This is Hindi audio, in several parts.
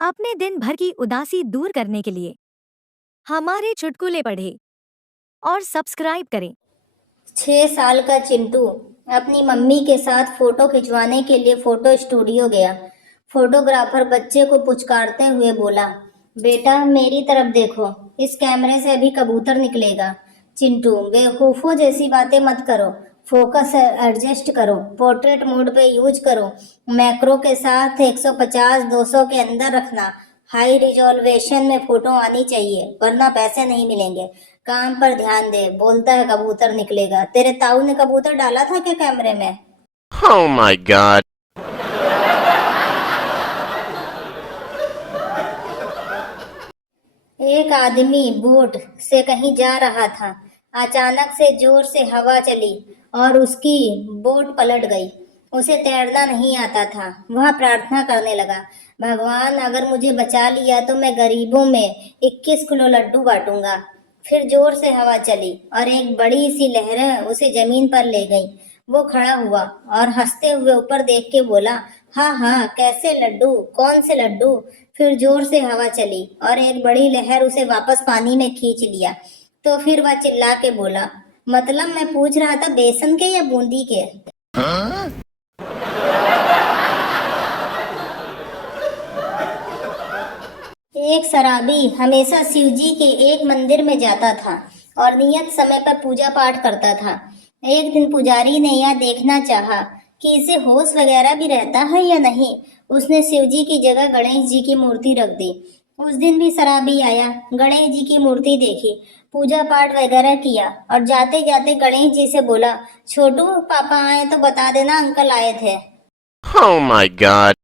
अपने दिन भर की उदासी दूर करने के लिए हमारे चुटकुले पढ़ें और सब्सक्राइब करें। 6 साल का चिंटू अपनी मम्मी के साथ फोटो खिंचवाने के लिए फोटो स्टूडियो गया। फोटोग्राफर बच्चे को पुचकारते हुए बोला, बेटा मेरी तरफ देखो, इस कैमरे से अभी कबूतर निकलेगा। चिंटू, बेवकूफ़ों जैसी बातें मत करो, फोकस एडजस्ट करो, पोर्ट्रेट मोड पे यूज करो, मैक्रो के साथ 150-200 के अंदर रखना, हाई रिजोल्यूशन में फोटो आनी चाहिए वरना पैसे नहीं मिलेंगे। काम पर ध्यान दे, बोलता है कबूतर निकलेगा। तेरे ताऊ ने कबूतर डाला था क्या कैमरे में? Oh my god. एक आदमी बोट से कहीं जा रहा था। अचानक से जोर से हवा चली और उसकी बोट पलट गई। उसे तैरना नहीं आता था। वह प्रार्थना करने लगा, भगवान अगर मुझे बचा लिया तो मैं गरीबों में 21 किलो लड्डू बांटूंगा। फिर जोर से हवा चली और एक बड़ी सी लहर उसे जमीन पर ले गई। वो खड़ा हुआ और हंसते हुए ऊपर देख के बोला, हाँ हाँ, कैसे लड्डू, कौन से लड्डू? फिर जोर से हवा चली और एक बड़ी लहर उसे वापस पानी में खींच लिया। तो फिर वह चिल्ला के बोला, मतलब मैं पूछ रहा था बेसन के या बूंदी के? एक शराबी हमेशा शिव जी के एक मंदिर में जाता था और नियत समय पर पूजा पाठ करता था। एक दिन पुजारी ने यह देखना चाहा कि इसे होश वगैरह भी रहता है या नहीं। उसने शिव जी की जगह गणेश जी की मूर्ति रख दी। उस दिन भी शराबी आया, गणेश जी की मूर्ति देखी, पूजा पाठ वगैरह किया और जाते जाते गणेश जी से बोला, छोटू पापा आए तो बता देना अंकल आए थे। Oh my god.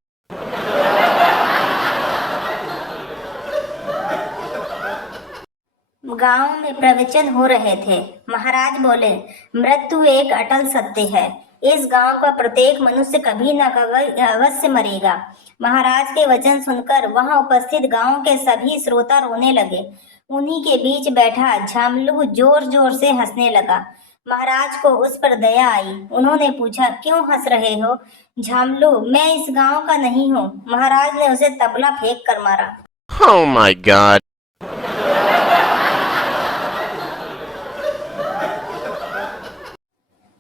गांव में प्रवचन हो रहे थे। महाराज बोले, मृत्यु एक अटल सत्य है। इस गांव का प्रत्येक मनुष्य कभी न कभी अवश्य मरेगा। महाराज के वचन सुनकर वहां उपस्थित गांव के सभी श्रोता रोने लगे। उन्हीं के बीच बैठा झामलू जोर जोर से हंसने लगा। महाराज को उस पर दया आई। उन्होंने पूछा, क्यों हंस रहे हो? झामलू, मैं इस गांव का नहीं हूँ। महाराज ने उसे तबला फेंक कर मारा। Oh my god.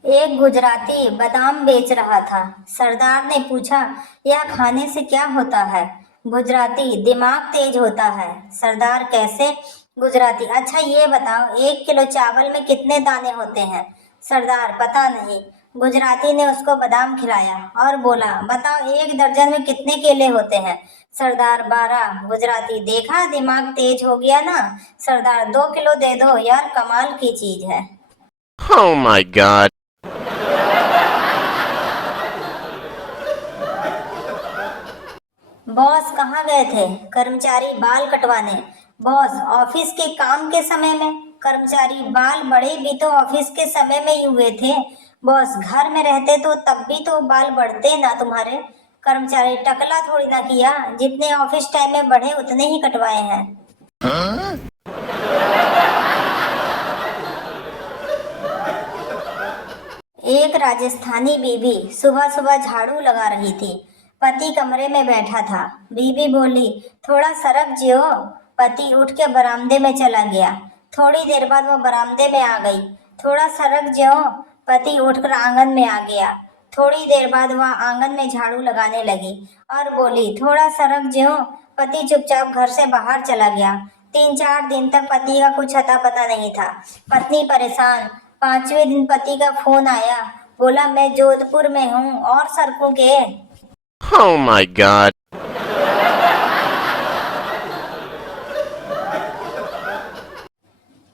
एक गुजराती बादाम बेच रहा था। सरदार ने पूछा, यह खाने से क्या होता है? गुजराती, दिमाग तेज होता है। सरदार, कैसे? गुजराती, अच्छा ये बताओ, 1 किलो चावल में कितने दाने होते हैं? सरदार, पता नहीं। गुजराती ने उसको बादाम खिलाया और बोला, बताओ 1 दर्जन में कितने केले होते हैं? सरदार, 12। गुजराती, देखा दिमाग तेज हो गया ना। सरदार, 2 किलो दे दो यार, कमाल की चीज है। Oh my god. बॉस कहाँ गए थे? कर्मचारी, बाल कटवाने। बॉस, ऑफिस के काम के समय में। कर्मचारी, बाल बड़े भी तो ऑफिस के समय में ही हुए थे। बॉस, घर में रहते तो तब भी तो बाल बढ़ते ना तुम्हारे। कर्मचारी, टकला थोड़ी ना किया, जितने ऑफिस टाइम में बढ़े उतने ही कटवाए हैं। एक राजस्थानी बीवी सुबह सुबह झाड़ू लगा रही थी। पति कमरे में बैठा था। बीवी बोली, थोड़ा सरक जियो। पति उठ के बरामदे में चला गया। थोड़ी देर बाद वह बरामदे में आ गई। थोड़ा सरक जियो। पति उठकर आंगन में आ गया। थोड़ी देर बाद वह आंगन में झाड़ू लगाने लगी और बोली, थोड़ा सरक जियो। पति चुपचाप घर से बाहर चला गया। 3-4 दिन तक पति का कुछ अता पता नहीं था। पत्नी परेशान। 5वें दिन पति का फोन आया। बोला, मैं जोधपुर में हूँ और सरकू के। Oh my god.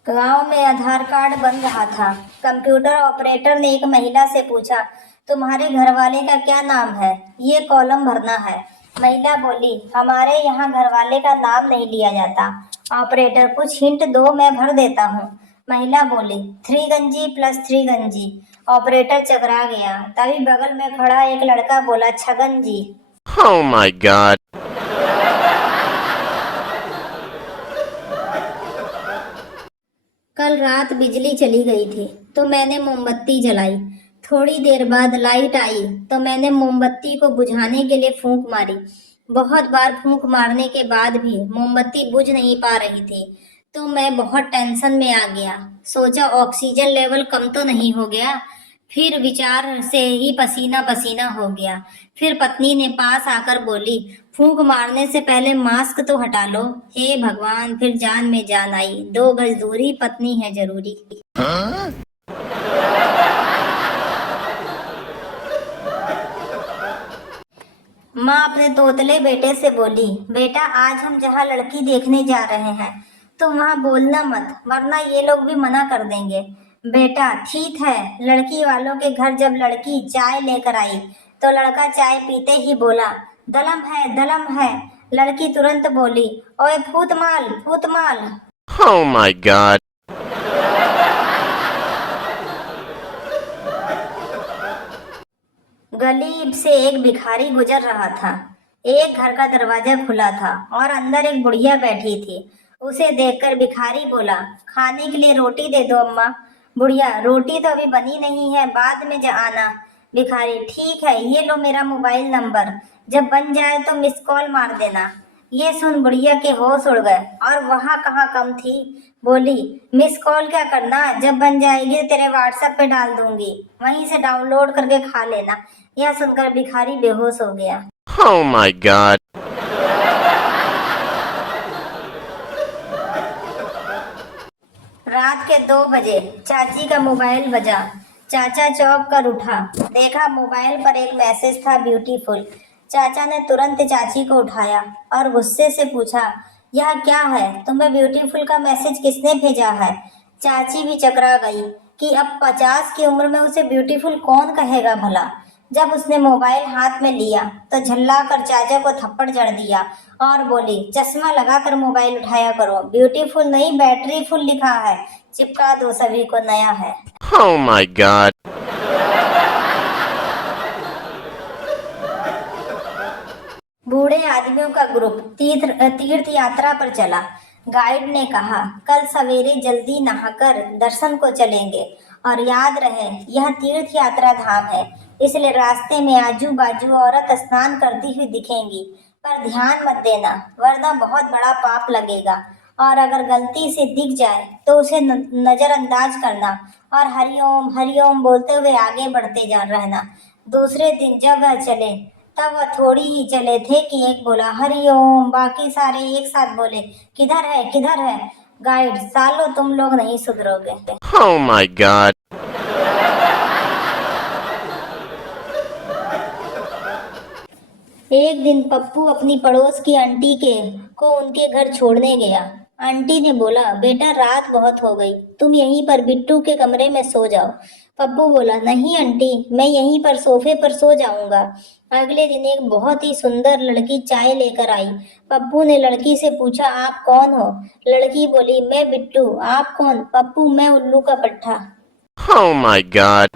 गांव में आधार कार्ड बन रहा था। कंप्यूटर ऑपरेटर ने एक महिला से पूछा, तुम्हारे घरवाले का क्या नाम है? ये कॉलम भरना है। महिला बोली, हमारे यहाँ घरवाले का नाम नहीं लिया जाता। ऑपरेटर, कुछ हिंट दो, मैं भर देता हूँ। महिला बोली, 3 गंजी + 3 गंजी। ऑपरेटर चकरा गया। तभी बगल में खड़ा एक लड़का बोला, 6 गंजी। Oh my god. कल रात बिजली चली गई थी तो मैंने मोमबत्ती जलाई। थोड़ी देर बाद लाइट आई तो मैंने मोमबत्ती को बुझाने के लिए फूंक मारी। बहुत बार फूंक मारने के बाद भी मोमबत्ती बुझ नहीं पा रही थी, तो मैं बहुत टेंशन में आ गया। सोचा ऑक्सीजन लेवल कम तो नहीं हो गया। फिर विचार से ही पसीना पसीना हो गया। फिर पत्नी ने पास आकर बोली, फूंक मारने से पहले मास्क तो हटा लो। हे भगवान, फिर जान में जान आई। 2 गज दूरी, पत्नी है जरूरी। माँ अपने तोतले बेटे से बोली, बेटा आज हम जहाँ लड़की देखने जा रहे हैं, तो वहाँ बोलना मत, वरना ये लोग भी मना कर देंगे। बेटा ठीक है। लड़की वालों के घर जब लड़की चाय लेकर आई, तो लड़का चाय पीते ही बोला, दलम है, दलम है। लड़की तुरंत बोली, ओए फूट माल, फूट माल। Oh my god. गली से एक भिखारी गुजर रहा था। एक घर का दरवाजा खुला था और अंदर एक बुढ़िया बैठी थी। उसे देखकर भिखारी बोला, खाने के लिए रोटी दे दो अम्मा। बुढ़िया, रोटी तो अभी बनी नहीं है, बाद में आना। भिखारी, ठीक है, ये लो मेरा मोबाइल नंबर, जब बन जाए तो मिस कॉल मार देना। ये सुन बुढ़िया के होश उड़ गए, और वहाँ कहाँ कम थी। बोली, मिस कॉल क्या करना, जब बन जाएगी तेरे व्हाट्सएप पे डाल दूंगी, वहीं से डाउनलोड करके खा लेना। यह सुनकर भिखारी बेहोश हो गया। Oh my god. रात के 2 बजे चाची का मोबाइल बजा। चाचा चौंक कर उठा, देखा मोबाइल पर एक मैसेज था, ब्यूटीफुल। चाचा ने तुरंत चाची को उठाया और गुस्से से पूछा, यह क्या है, तुम्हें ब्यूटीफुल का मैसेज किसने भेजा है। चाची भी चकरा गई कि अब 50 की उम्र में उसे ब्यूटीफुल कौन कहेगा भला। जब उसने मोबाइल हाथ में लिया तो झल्ला कर चाचा को थप्पड़ जड़ दिया और बोली, चश्मा लगा कर मोबाइल उठाया करो, ब्यूटीफुल नहीं बैटरी फुल लिखा है, चिपका दो, सभी को नया है। Oh my god. बूढ़े आदमियों का ग्रुप तीर्थ यात्रा पर चला। गाइड ने कहा, कल सवेरे जल्दी नहाकर दर्शन को चलेंगे, और याद रहे यह तीर्थ यात्रा धाम है, इसलिए रास्ते में आजू बाजू औरत स्नान करती हुई दिखेंगी, पर ध्यान मत देना, वरना बहुत बड़ा पाप लगेगा, और अगर गलती से दिख जाए तो उसे नजरअंदाज करना और हरिओम हरिओम बोलते हुए आगे बढ़ते जा रहना। दूसरे दिन जब वह चले, तब वह थोड़ी ही चले थे कि एक बोला, हरिओम, बाकी सारे एक साथ बोले, किधर है, किधर है। गाइड, सालों तुम लोग नहीं सुधरोगे। Oh my god. एक दिन पप्पू अपनी पड़ोस की आंटी को उनके घर छोड़ने गया। आंटी ने बोला, बेटा रात बहुत हो गई, तुम यहीं पर बिट्टू के कमरे में सो जाओ। पप्पू बोला, नहीं आंटी, मैं यहीं पर सोफे पर सो जाऊंगा। अगले दिन एक बहुत ही सुंदर लड़की चाय लेकर आई। पप्पू ने लड़की से पूछा, आप कौन हो। लड़की बोली, मैं बिट्टू। आप कौन। पप्पू, मैं उल्लू का पट्टा। Oh my god.